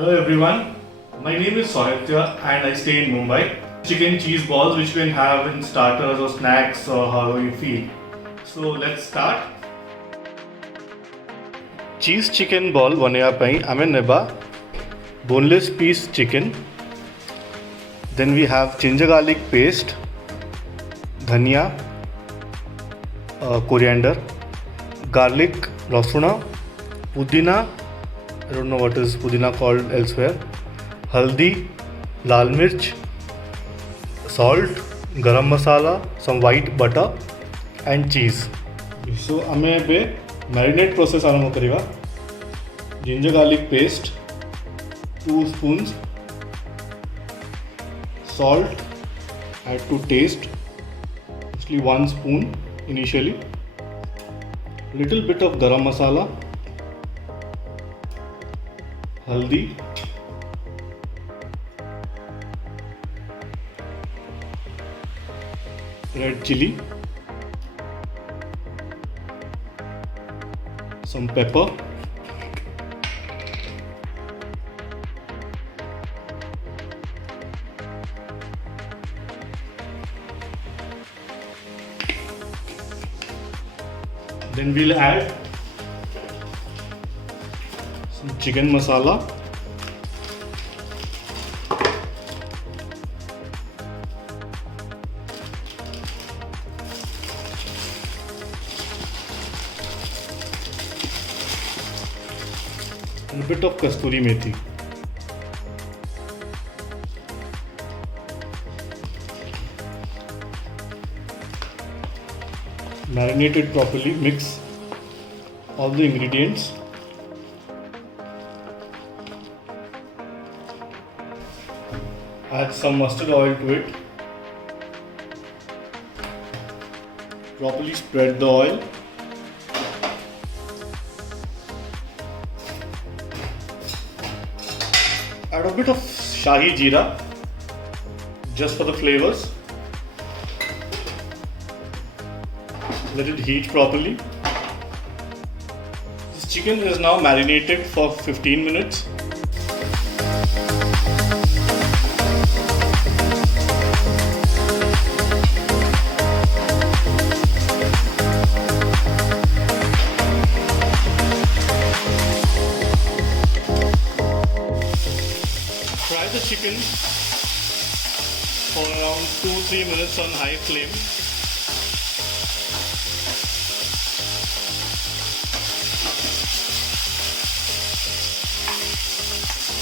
Hello everyone, my name is Sohitya and I stay in Mumbai. Chicken cheese balls which you can have in starters or snacks or however you feel. So let's start. Cheese chicken ball banaya pai ame neba boneless piece chicken. Then we have ginger garlic paste, dhania, coriander, garlic, rasuna, pudina. I don't know what is pudina called elsewhere. Haldi, lal mirch, salt, garam masala, some white butter and cheese. So ame be marinate process आरंभ करिवा. Ginger garlic paste 2 spoons, salt add to taste, mostly 1 spoon initially, little bit of garam masala, haldi, red chili, some pepper, then we'll add some chicken masala, and a bit of kasturi methi. Marinate it properly, mix all the ingredients. Add some mustard oil to it. Properly spread the oil. Add a bit of shahi jeera just for the flavors. Let it heat properly. This chicken is now marinated for 15 minutes. Fry the chicken for around 2-3 minutes on high flame.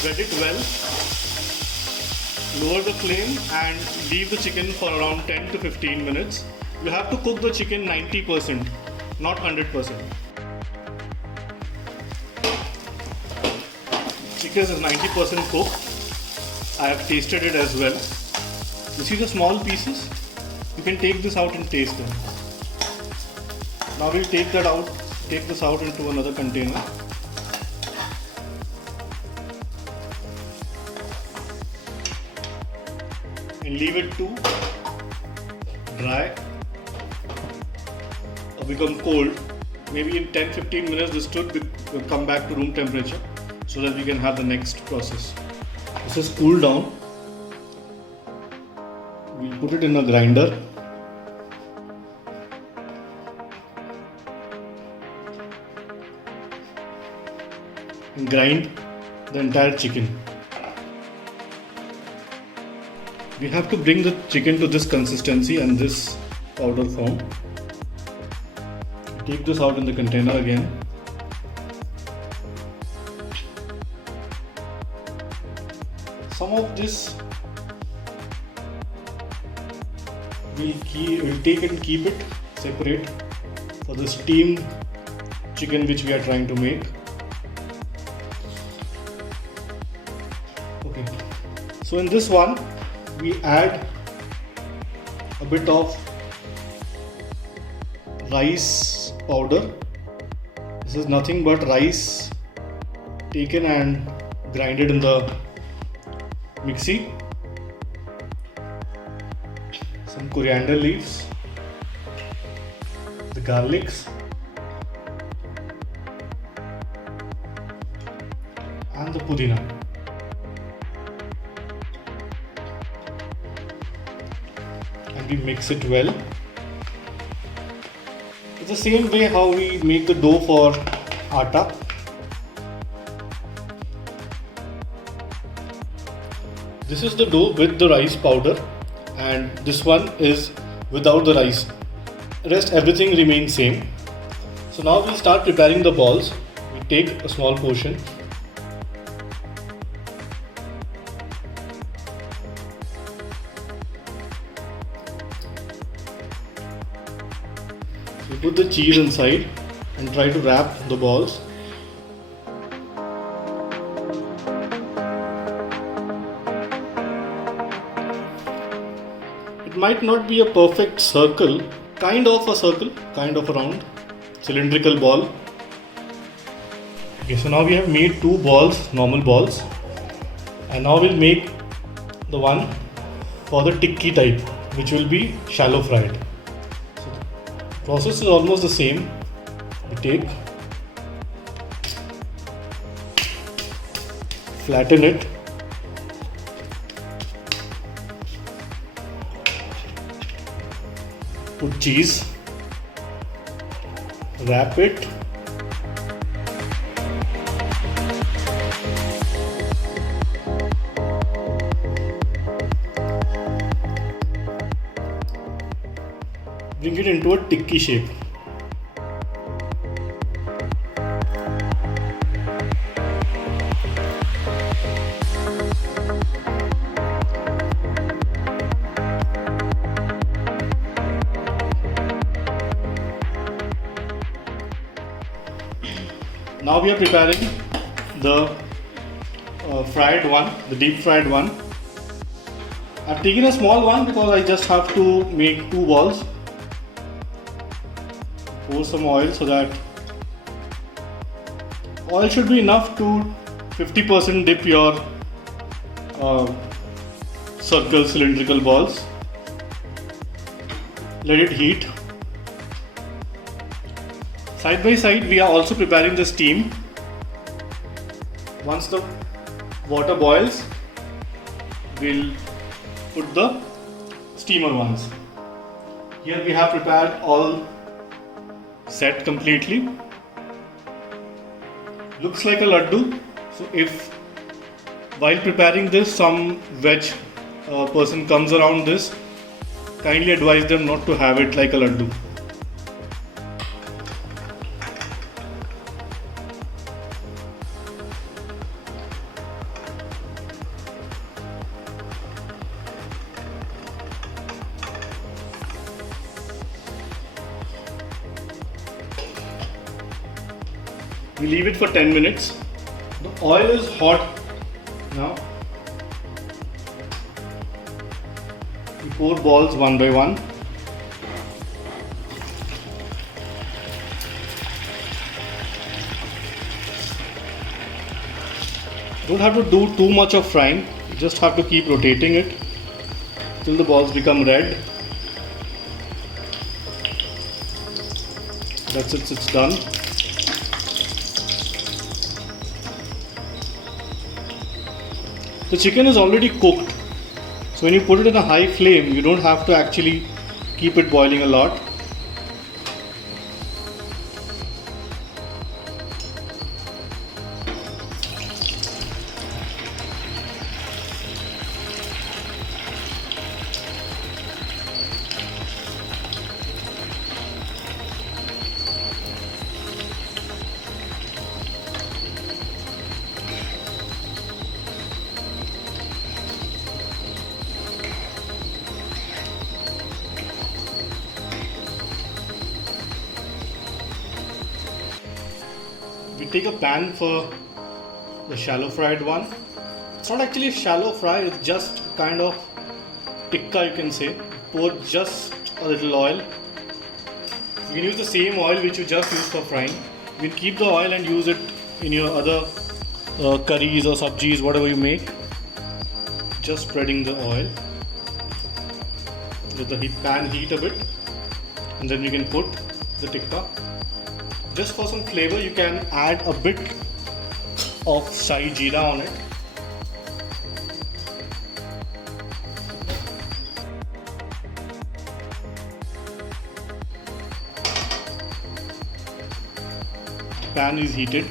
Wet it well. Lower the flame and leave the chicken for around 10 to 15 minutes. You have to cook the chicken 90%, not 100%. Chicken is 90% cooked. I have tasted it as well. You see the small pieces? You can take this out and taste them. Now we'll take this out into another container. And leave it to dry or become cold. Maybe in 10-15 minutes this should come back to room temperature so that we can have the next process. This is cooled down. We'll put it in a grinder. And grind the entire chicken. We have to bring the chicken to this consistency and this powder form. Take this out in the container again. Some of this we'll take and keep it separate for the steamed chicken which we are trying to make. Okay, so in this one we add a bit of rice powder. This is nothing but rice taken and grinded in the mixie. Some coriander leaves, the garlics, and the pudina. we mix it well. It's the same way how we make the dough for atta. This is the dough with the rice powder, and this one is without the rice. Rest everything remains same. So now we'll start preparing the balls. We take a small portion. We put the cheese inside and try to wrap the balls. It might not be a perfect circle, kind of a circle, kind of a round, cylindrical ball. Okay, so now we have made two balls, normal balls, and now we'll make the one for the tikki type, which will be shallow fried. So the process is almost the same. We take, flatten it, put cheese, wrap it, bring it into a tikki shape. Now we are preparing the fried one, the deep fried one. I've taken a small one because I just have to make two balls. Pour some oil so that oil should be enough to 50% dip your circle cylindrical balls. Let it heat. Side by side, we are also preparing the steam. Once the water boils, we'll put the steamer ones. Here we have prepared all set completely. Looks like a laddu. So if while preparing this some veg person comes around this, kindly advise them not to have it like a laddu. We leave it for 10 minutes. The oil is hot now. We pour balls one by one. Don't have to do too much of frying, you just have to keep rotating it till the balls become red. That's it, it's done. The chicken is already cooked, so when you put it in a high flame, you don't have to actually keep it boiling a lot. We take a pan for the shallow fried one. It's not actually shallow fry, it's just kind of tikka, you can say. Pour just a little oil. You can use the same oil which you just used for frying. You can keep the oil and use it in your other curries or sabjis, whatever you make. Just spreading the oil. Let the pan heat a bit, and then you can put the tikka. Just for some flavor, you can add a bit of Shahi Jeera on it. pan is heated.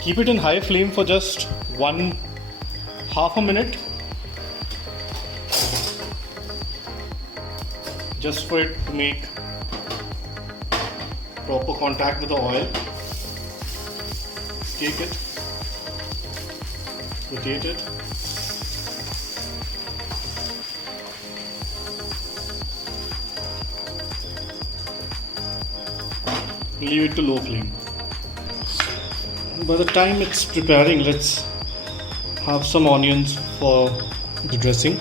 Keep it in high flame for just half a minute, just for it to make proper contact with the oil. Take it, rotate it, leave it to low flame. By the time it's preparing, let's have some onions for the dressing.